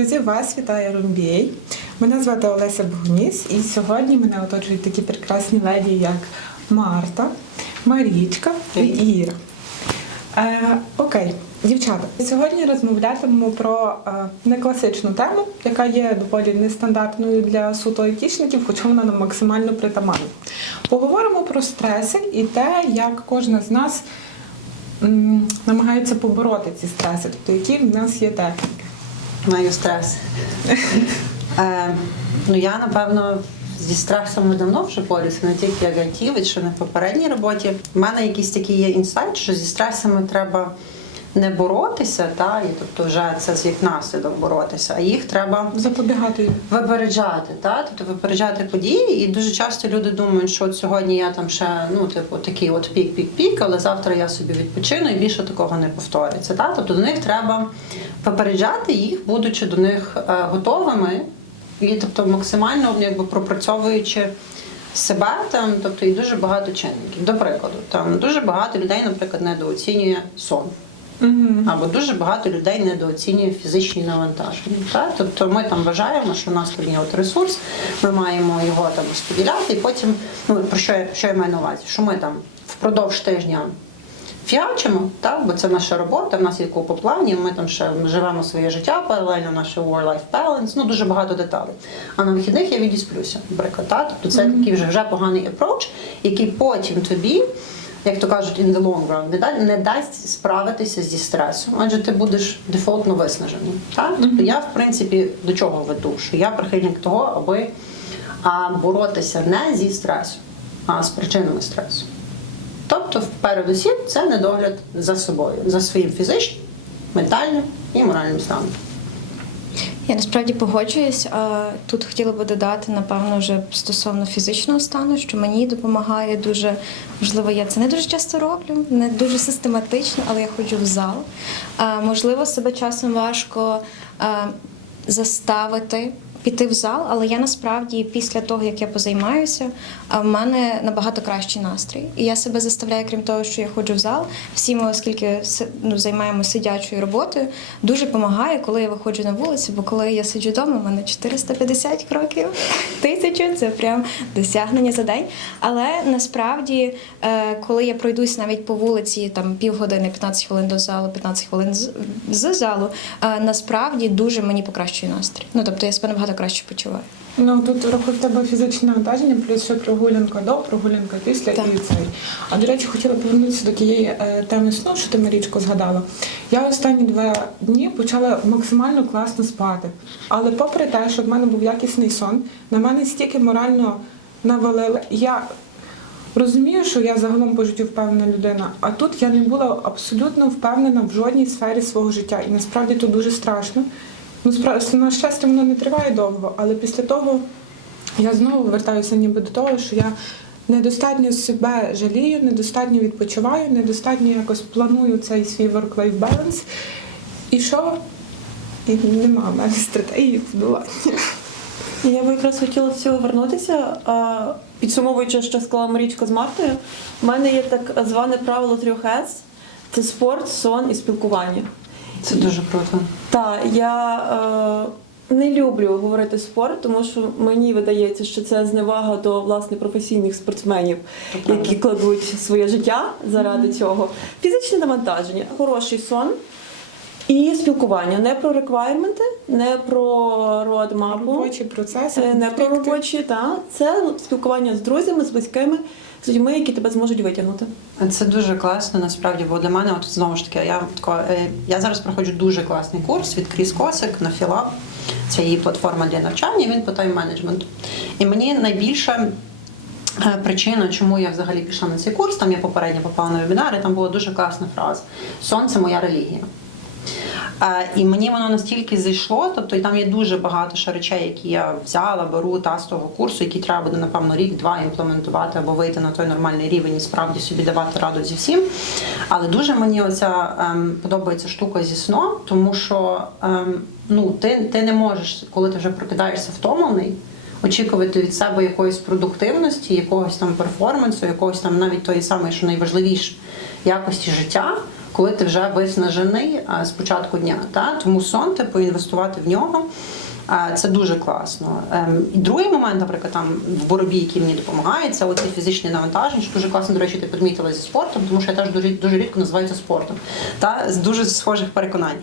Друзі, вас вітає RMBA. Мене звати Олеся Богуніс, і сьогодні мене оточують такі прекрасні леді, як Марта, Марічка і Іра. Е, окей, дівчата, сьогодні розмовлятимемо про е, некласичну тему, яка є доволі нестандартною для суто айтішників, хоча вона нам максимально притаманна. Поговоримо про стреси і те, як кожна з нас намагається побороти ці стреси, тобто які в нас є техніки. Маю стрес. Е, ну я напевно зі стресом давно вже борюся, не тільки як айтівець, що на попередній роботі. У мене якийсь такий є інсайт, що зі стресами треба не боротися, та, і тобто вже це з як наслідок боротися, а їх треба Запобігати. випереджати, та? тобто випереджати події. І дуже часто люди думають, що от сьогодні я там ще ну, типу, такий от пік-пік-пік, але завтра я собі відпочину і більше такого не повториться. Та? Тобто до них треба попереджати їх, будучи до них е, готовими, і тобто максимально якби пропрацьовуючи. Себе там, тобто і дуже багато чинників. До прикладу, там дуже багато людей, наприклад, недооцінює сон. Або дуже багато людей недооцінює фізичні навантаження. Так? Тобто ми там вважаємо, що у нас тут є от ресурс, ми маємо його там розподіляти, і потім, ну про що я, що я маю на увазі? Що ми там впродовж тижня фіачимо, так? бо це наша робота, в нас є купа планів, ми там ще живемо своє життя паралельно, наше work-life balance, ну дуже багато деталей. А на вихідних я відісплюся, наприклад. Так? Тобто це такий вже, вже поганий approach, який потім тобі як то кажуть, in the long run, не, да, не дасть справитися зі стресом, адже ти будеш дефолтно виснажений. Так? Тобто я, в принципі, до чого веду? Що я прихильник того, аби а, боротися не зі стресом, а з причинами стресу. Тобто, передусім, це недогляд за собою, за своїм фізичним, ментальним і моральним станом. Я насправді погоджуюсь. Тут хотіла би додати, напевно, вже стосовно фізичного стану, що мені допомагає дуже можливо, я це не дуже часто роблю, не дуже систематично, але я ходжу в зал. Можливо, себе часом важко заставити. Піти в зал, але я насправді після того, як я позаймаюся, в мене набагато кращий настрій. І я себе заставляю, крім того, що я ходжу в зал. Всі ми, оскільки ну, займаємося сидячою роботою, дуже допомагає, коли я виходжу на вулицю, бо коли я сиджу вдома, в мене 450 кроків, тисячу це прям досягнення за день. Але насправді, е, коли я пройдусь навіть по вулиці, там півгодини, 15 хвилин до залу, 15 хвилин з, з залу, е, насправді дуже мені покращує настрій. Ну тобто я себе набагато краще почуваю. Ну тут в тебе фізичне навантаження, плюс ще прогулянка до, прогулянка після Так. і цей. А до речі, хотіла повернутися до тієї е, теми сну, що ти Марічко згадала. Я останні два дні почала максимально класно спати. Але попри те, що в мене був якісний сон, на мене стільки морально навалили. Я розумію, що я загалом по життю впевнена людина, а тут я не була абсолютно впевнена в жодній сфері свого життя. І насправді тут дуже страшно. Ну, на щастя, воно не триває довго, але після того я знову вертаюся ніби до того, що я недостатньо себе жалію, недостатньо відпочиваю, недостатньо якось планую цей свій work-life balance. І що? І нема в мене стратегії збивання. Я би якраз хотіла до цього вернутися. Підсумовуючи, що сказала Марічка з Мартою, в мене є так зване правило трьох С це спорт, сон і спілкування. Це дуже круто. Так, я е, не люблю говорити спорт, тому що мені видається, що це зневага до власне професійних спортсменів, які кладуть своє життя заради цього. Фізичне навантаження, хороший сон. І спілкування не про реквайрменти, не про родмапу, Робочі процеси, Е, Не про робочі, та це спілкування з друзями, з близькими, з людьми, які тебе зможуть витягнути. Це дуже класно, насправді, бо для мене, от знову ж таки, я тако, е, я зараз проходжу дуже класний курс від Кріс Косик на Філаб. Це її платформа для навчання, він по тайм-менеджменту. І мені найбільше. е, Причина, чому я взагалі пішла на цей курс, там я попередньо попала на вебінари, там була дуже класна фраза: Сон це моя релігія. І мені воно настільки зайшло, тобто і там є дуже багато ще речей, які я взяла, беру та з того курсу, які треба буде, напевно, рік-два імплементувати або вийти на той нормальний рівень і справді собі давати раду зі всім. Але дуже мені оця ем, подобається штука зі сном, тому що ем, ну, ти, ти не можеш, коли ти вже прокидаєшся втомлений, очікувати від себе якоїсь продуктивності, якогось там перформансу, якогось там навіть тої самої, що найважливіше якості життя, коли ти вже виснажений а, з початку дня. Та? Тому сон, типу, інвестувати в нього. Це дуже класно. Ем, І другий момент, наприклад, там в боротьбі, який мені допомагає, це оці фізичні навантаження. Що дуже класно, до речі, ти підмітила зі спортом, тому що я теж дуже дуже рідко називаю це спортом. Та з дуже схожих переконань.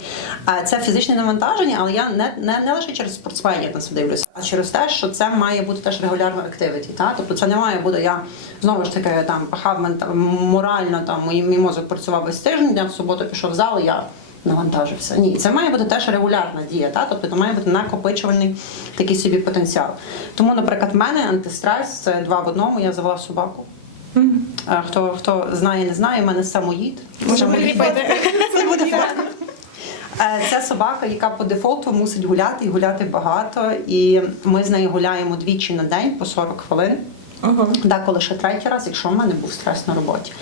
Це фізичне навантаження, але я не, не, не лише через спортсменів на це дивлюся, а через те, що це має бути теж регулярна активіті. Тобто це не має бути я знову ж таки там пахав морально, там мій, мозок працював весь тиждень, я в суботу пішов в зал, я навантажився. Ні, це має бути теж регулярна дія, та? тобто це має бути накопичувальний такий собі потенціал. Тому, наприклад, в мене антистрес це два в одному, я завела собаку. А Хто, хто знає, не знає, в мене самоїд. Самоїд. Це буде фотка. Е, Це собака, яка по дефолту мусить гуляти і гуляти багато. І ми з нею гуляємо двічі на день по 40 хвилин. Ага. Деколи ще третій раз, якщо в мене був стрес на роботі.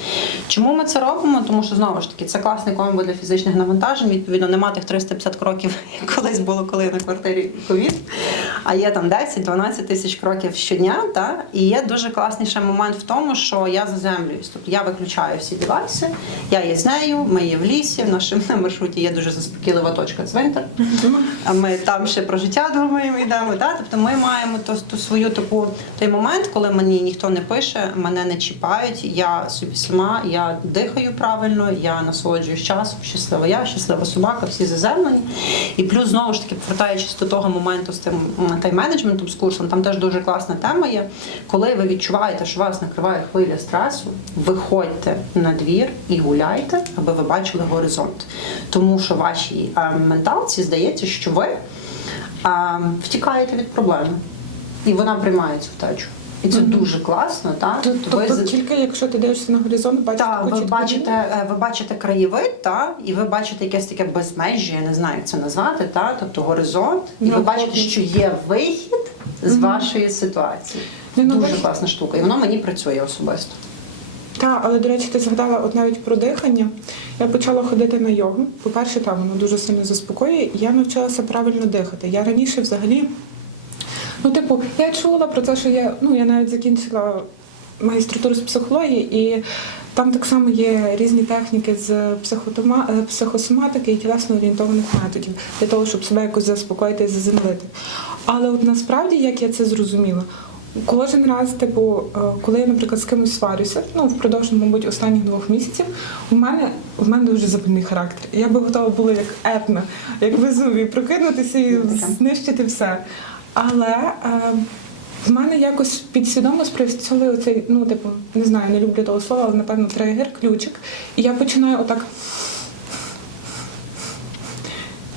Чому ми це робимо? Тому що знову ж таки це класний комбо для фізичних навантажень. Відповідно, нема тих 350 кроків, як колись було, коли на квартирі ковід. А є там 10-12 тисяч кроків щодня. Та? І є дуже класний ще момент в тому, що я заземлююсь. Тобто я виключаю всі девайси, я є з нею, ми є в лісі. В нашому маршруті є дуже заспокійлива точка цвинтар. А ми там ще про життя думаємо, йдемо. Та? Тобто ми маємо ту, ту свою таку той момент, коли мені ніхто не пише, мене не чіпають. Я собі сама, я дихаю правильно, я насолоджуюсь часом, щаслива я, щаслива собака, всі заземлені. І плюс знову ж таки, повертаючись до того моменту з тим тайм-менеджментом, з курсом, там теж дуже класна тема є. Коли ви відчуваєте, що вас накриває хвиля стресу, виходьте на двір і гуляйте, аби ви бачили горизонт. Тому що вашій е, менталці здається, що ви е, втікаєте від проблеми. І вона приймає цю втечу. І це дуже класно, так? Тобто Ви тільки якщо ти дивишся на горизонт, бачиш так, ви бачите, ви бачите краєвид, та, і ви бачите якесь таке безмежжя, я не знаю, як це назвати, та, тобто горизонт, і ви Ну, бачите, що є вихід з вашої ситуації. Ну, ну, Дуже класна штука, і воно мені працює особисто. Так, але до речі, ти згадала от навіть про дихання. Я почала ходити на йогу. По-перше, там воно дуже сильно заспокоює. І я навчилася правильно дихати. Я раніше взагалі, ну, типу, я чула про те, що я, ну, я навіть закінчила магістратуру з психології, і там так само є різні техніки з психотома, е, психосоматики і тілесно орієнтованих методів для того, щоб себе якось заспокоїти і заземлити. Але от насправді, як я це зрозуміла, Кожен раз, типу, е, коли я, наприклад, з кимось сварюся, ну впродовж, мабуть, останніх двох місяців, у мене в мене дуже запальний характер. Я би готова була як етна, як везувій, прокинутися і знищити все. Але е, в мене якось підсвідомо спрацьовує оцей, ну, типу, не знаю, не люблю того слова, але напевно тригер, ключик. І я починаю отак.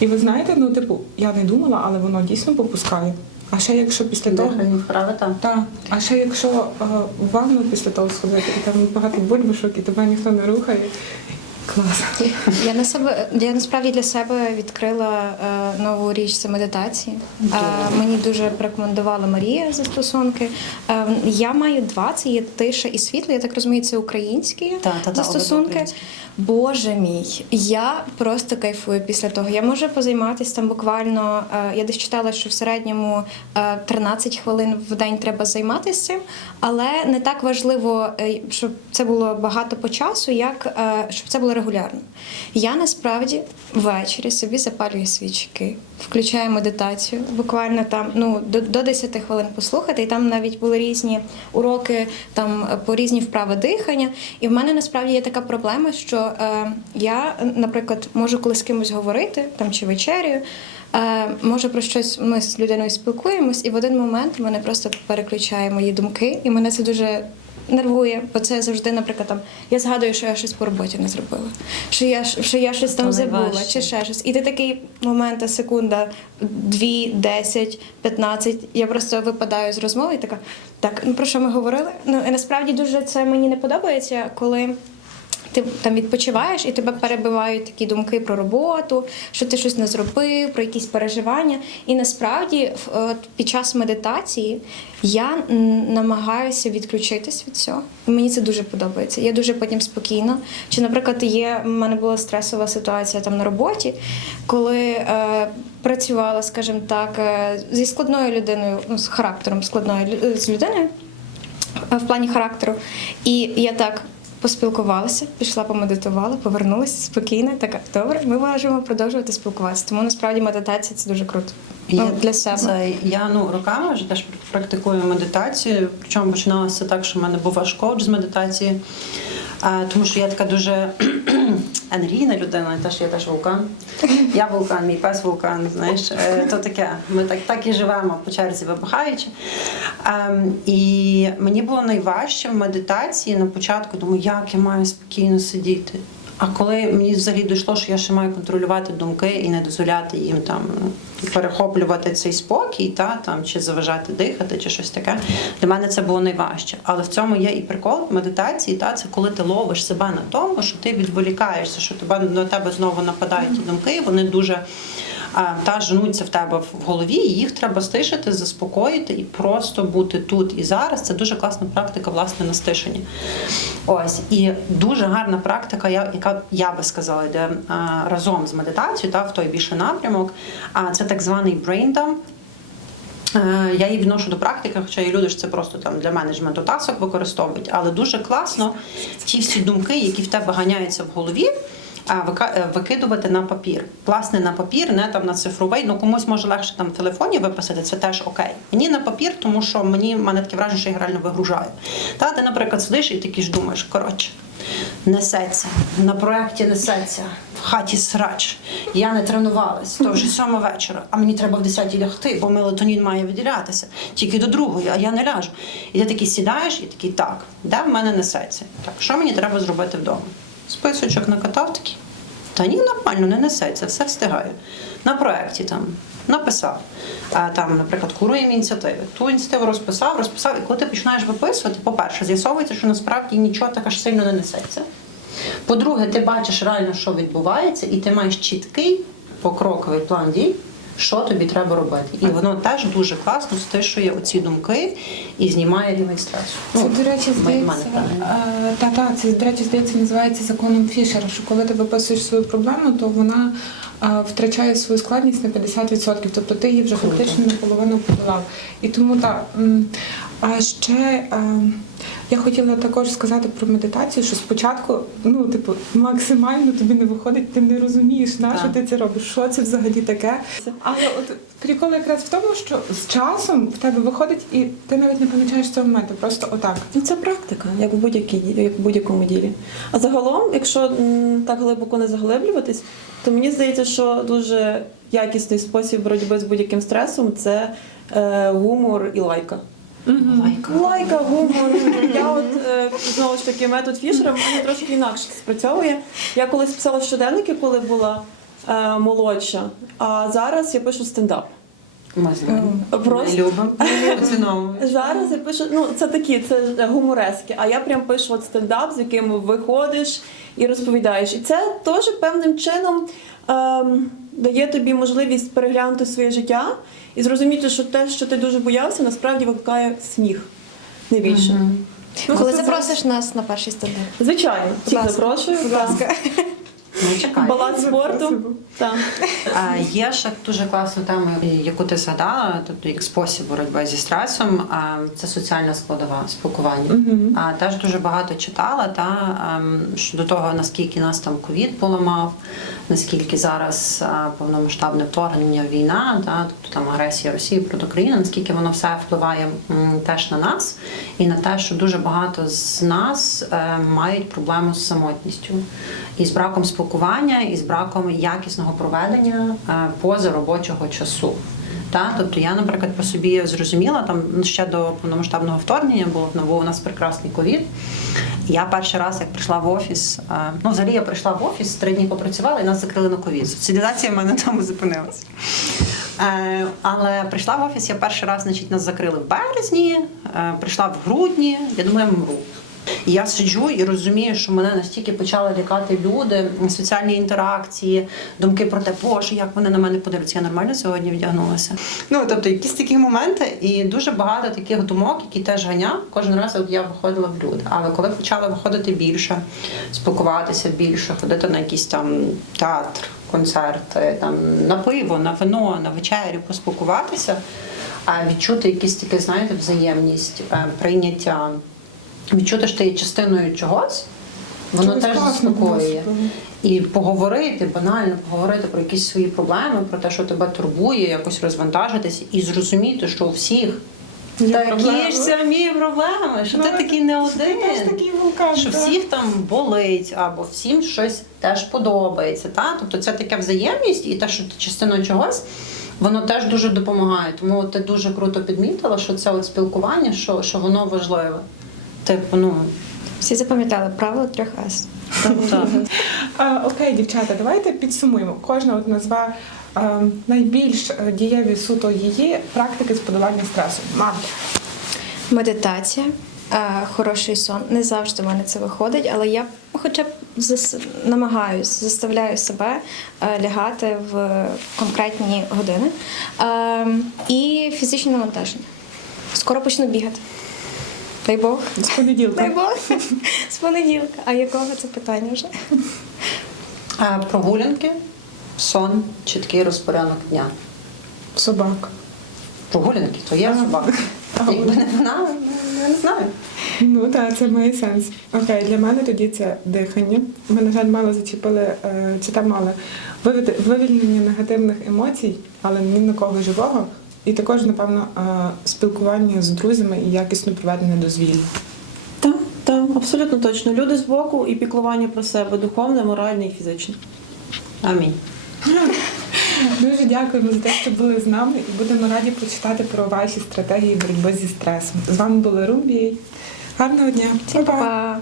І ви знаєте, ну, типу, я не думала, але воно дійсно попускає. А ще якщо після того. Вправи. Так, а ще якщо е, в ванну після того сходити, і там багато бульбашок, і тебе ніхто не рухає. Клас. Я на себе я насправді для себе відкрила е, нову річ це медитації. Е, мені дуже порекомендувала Марія застосунки. Е, я маю два: це є тиша і світло. Я так розумію, це українські Та, та, та, застосунки. українські. Боже мій, я просто кайфую після того. Я можу позайматися там буквально. е, Я десь читала, що в середньому е, 13 хвилин в день треба займатися цим, але не так важливо, е, щоб це було багато по часу, як е, щоб це було регулярно. Я насправді ввечері собі запалюю свічки, включаю медитацію, буквально там ну до, до 10 хвилин послухати. І там навіть були різні уроки, там по різні вправи дихання. І в мене насправді є така проблема, що е, я, наприклад, можу коли з кимось говорити там чи вечерю. Е, може про щось ми з людиною спілкуємось, і в один момент мене просто переключає мої думки, і мене це дуже нервує, бо це завжди, наприклад, там я згадую, що я щось по роботі не зробила, що я що я щось там забула, чи ще щось. І ти такий момент, секунда, дві, десять, п'ятнадцять. Я просто випадаю з розмови і така, так, ну про що ми говорили? Ну і насправді дуже це мені не подобається, коли. Ти там відпочиваєш і тебе перебивають такі думки про роботу, що ти щось не зробив, про якісь переживання. І насправді, під час медитації я намагаюся відключитись від цього. І мені це дуже подобається. Я дуже потім спокійна. Чи, наприклад, є в мене була стресова ситуація там на роботі, коли е, працювала, скажімо так, е, зі складною людиною, ну з характером складною з людиною е, в плані характеру. І я так поспілкувалася, пішла, помедитувала, повернулася спокійно. Така добре, ми можемо продовжувати спілкуватися. Тому насправді медитація це дуже круто. Ну, Я- для себе. Це, я ну роками вже теж практикую медитацію. Причому починалося так, що в мене був ваш коуч з медитації. Тому що я така дуже енергійна людина, теж я теж вулкан. Я вулкан, мій пес вулкан. Знаєш, Е, то таке. Ми так, так і живемо по черзі вибухаючи. Ем, і мені було найважче в медитації на початку, думаю, як я маю спокійно сидіти. А коли мені взагалі дійшло, що я ще маю контролювати думки і не дозволяти їм там перехоплювати цей спокій, та там чи заважати дихати, чи щось таке, для мене це було найважче. Але в цьому є і прикол медитації, та це коли ти ловиш себе на тому, що ти відволікаєшся, що тебе на тебе знову нападають ті думки, вони дуже та женуться в тебе в голові, і їх треба стишити, заспокоїти і просто бути тут і зараз. Це дуже класна практика, власне, на стишенні. Ось і дуже гарна практика, яка я би сказала, йде разом з медитацією, та в той більше напрямок. А це так званий brain dump. Е, Я її відношу до практики, хоча є люди ж це просто там для менеджменту тасок використовують, але дуже класно ті всі думки, які в тебе ганяються в голові. Вика- е, Викидувати на папір. Власне, на папір, не там на цифровий. Ну комусь може легше там в телефоні виписати, це теж окей. Мені на папір, тому що мені мене таке враження, що я реально вигружаю. Та ти, наприклад, сидиш і такі ж думаєш, коротше, несеться, на проєкті несеться, в хаті срач. Я не тренувалась, то вже сьома вечора, а мені треба в 10 лягти, бо мелатонін має виділятися тільки до другої, а я не ляжу. І ти такий сідаєш і такий, так, де в мене несеться? Так, що мені треба зробити вдома? Списочок накатав такий. Та ні, нормально, не несеться, все встигаю. На проєкті там написав. Там, наприклад, куруємо ініціативи. Ту ініціативу розписав, розписав, і коли ти починаєш виписувати, по-перше, з'ясовується, що насправді нічого так аж сильно не несеться. По-друге, ти бачиш реально, що відбувається, і ти маєш чіткий покроковий план дій, що тобі треба робити. І воно теж дуже класно стишує оці думки і знімає рівень стресу. Це, Ну, до речі, здається, е, та, та, це, до речі, здається, називається законом Фішера, що коли ти виписуєш свою проблему, то вона е, втрачає свою складність на 50%, тобто ти її вже фактично наполовину подолав. І тому так. А ще е, я хотіла також сказати про медитацію, що спочатку, ну, типу, максимально тобі не виходить, ти не розумієш, на що ти це робиш, що це взагалі таке. Але от прикол якраз в тому, що з часом в тебе виходить, і ти навіть не помічаєш цього моменту, просто отак. Ну, це практика, як в будь-якій як в будь-якому ділі. А загалом, якщо так глибоко не заглиблюватись, то мені здається, що дуже якісний спосіб боротьби з будь-яким стресом це е, гумор і лайка. Лайка. Лайка, гумор. Я от е, знову ж таки метод Фішера в мене трошки інакше спрацьовує. Я колись писала щоденники, коли була е, молодша, а зараз я пишу стендап. Ми знаємо. Просто- Ми любимо. Поціновуємо. Зараз я пишу, ну це такі, це гуморески. А я прям пишу от стендап, з яким виходиш і розповідаєш. І це теж певним чином ем, дає тобі можливість переглянути своє життя і зрозуміти, що те, що ти дуже боявся, насправді викликає сміх. Не більше. Ну, Коли запросиш нас на перший стадіон? Звичайно, всіх запрошую. Будь ласка. Ну. Баланс спорту. Так. А, Є ще дуже класна тема, яку ти згадала, тобто як спосіб боротьби зі стресом, а, це соціальна складова спілкування. А теж дуже багато читала та ем, щодо того, наскільки нас там ковід поламав, наскільки зараз повномасштабне вторгнення, війна, та тобто там агресія Росії проти України, наскільки воно все впливає м, теж на нас, і на те, що дуже багато з нас е, мають проблему з самотністю і з браком спілкування, і з браком якісного проведення е, поза робочого часу. Та, тобто я, наприклад, по собі зрозуміла там ну, ще до повномасштабного вторгнення було ну, був у нас прекрасний ковід. Я перший раз, як прийшла в офіс, е, ну взагалі я прийшла в офіс, три дні попрацювала і нас закрили на ковід. Соціалізація в мене там зупинилася. Е, але прийшла в офіс, я перший раз, значить, нас закрили в березні, прийшла в грудні, я думаю, я вмру. І я сиджу і розумію, що мене настільки почали лякати люди, соціальні інтеракції, думки про те, боже, як вони на мене подивляться. Я нормально сьогодні вдягнулася. Ну тобто, якісь такі моменти, і дуже багато таких думок, які теж ганяв. Кожен раз от я виходила в люди. Але коли почала виходити більше, спілкуватися більше, ходити на якісь там театр, концерти, там на пиво, на вино, на вечерю, поспілкуватися, а відчути якісь таке, знаєте, взаємність, е, прийняття відчути, що ти є частиною чогось, Воно Чогось теж класно заспокоює. І поговорити, банально поговорити про якісь свої проблеми, про те, що тебе турбує, якось розвантажитись і зрозуміти, що у всіх Є такі проблеми. ж самі проблеми, що Ну, ти такий не теж один. такий вулкан. Що так. всіх там болить, або всім щось теж подобається. Та? Тобто це така взаємність, і те, що ти частиною чогось, воно теж дуже допомагає. Тому ти дуже круто підмітила, що це от спілкування, що, що воно важливе. Типу, ну Всі запам'ятали правило трьох С. окей, дівчата, давайте підсумуємо. Кожна от назве е, найбільш е, дієві суто її практики з подолання стресу. Марта. Медитація, е, хороший сон. Не завжди в мене це виходить, але я хоча б зас... намагаюсь, заставляю себе е, лягати в конкретні години. Е, і фізичне навантаження. Скоро почну бігати. Дай Бог. З понеділка. Дай Бог. З понеділка. А якого це питання вже? А прогулянки, сон, чіткий розпорядок дня. Собак. Прогулянки, то є Ага. собака. Якби не вона, я не знаю. Ну так, це має сенс. Окей, для мене тоді це дихання. Ми, на жаль, мало зачепили, е, чи там вивід- вивільнення негативних емоцій, але ні на кого живого. І також, напевно, е, спілкування з друзями і якісно проведене дозвілля. Так, так, абсолютно точно. Люди з боку і піклування про себе духовне, моральне і фізичне. Амінь. Дуже дякуємо за те, що були з нами, і будемо раді почитати про ваші стратегії боротьби зі стресом. З вами були Румбій. Гарного дня. Па-па!